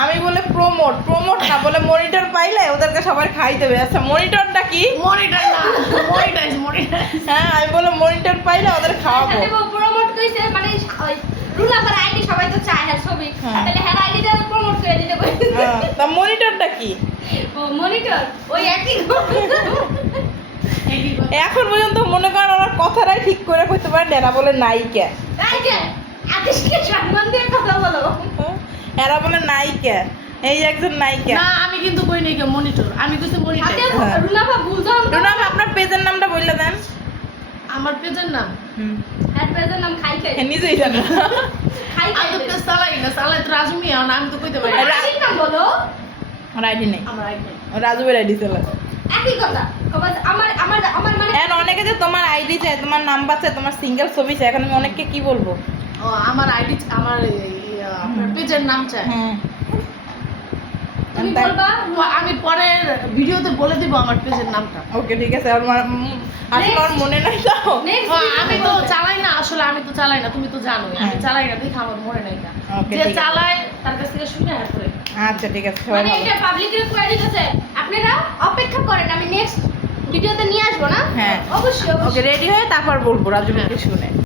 আমি বলে প্রমোট না বলে মনিটর পাইলে ওদেরকে সবার খাই দেবে। আচ্ছা মনিটরটা কি? মনিটর না, মনিটাইজ। হ্যাঁ আমি বলে মনিটর পাইলে ওদের খাওয়াবো। প্রমোট কইছে মানে ওই রুলাপার আইডি সবাই তো চায় হ্যাঁ ছবি, তাহলে হ্যাঁ আইডিটা প্রমোট করে দিতে কই। তা মনিটরটা কি? ও মনিটর ওই একই। এখন পর্যন্ত মনে করেন ওরা কথাটাই ঠিক করে কইতে পারে এরা বলে নায়িকা। তাই যে আদেশকে সম্মান দিয়ে কথা বলো। এরা বলে নায়িকা, এই যে একজন নায়িকা। না আমি কিন্তু কই নাই কে মনিটর, আমি কইছি মনিটাইজ। রুলাপা বুঝাও রুনাম আপনার পেজের নামটা বললে দেন। আমার পেজের নাম এর পেজের নাম খাই খাই। নিজেই জানো। খাই খাই। আমি তো পেজ চালাই না, চালাই তো রাজু মিয়া, আমি তো কইতে পারি না। আইডির নাম বলো। আমার আইডি নেই, আমার আইডি রাজুবের আইডি চলে। একই কথা। আমার আমার আমার মানে এখন অনেকে যে তোমার আইডি চায়, তোমার নাম্বার চায়, তোমার সিঙ্গেল ছবি চায়, এখন আমি অনেককে কি বলবো? ও আমার আইডি, আমার আপনার পেজের নাম চাই। হ্যাঁ তুমি বলবা আমি পরে ভিডিওতে বলে দিব আমার পেজের নামটা। ওকে ঠিক আছে। আসলে আমার মনে নাই তো। নেক্সট আমি তো চালাই না, আসলে আমি তো চালাই না, তুমি তো জানোই আমি চালাই না, দেখে আমার মনে নাই না। Okay, যে ঠিক আছে। চালায় তার কাছ থেকে শুনে হ্যাঁ করে। আচ্ছা ঠিক আছে, সবাই মানে ভালো। এটা পাবলিকের কোয়ারি আছে, আপনারা অপেক্ষা করেন, আমি নেক্সট ভিডিওতে নিয়ে আসবো না? হ্যাঁ অবশ্যই ওকে অবশ্যই। রেডি হয়ে তারপর বলবো রাজুকে শুনে।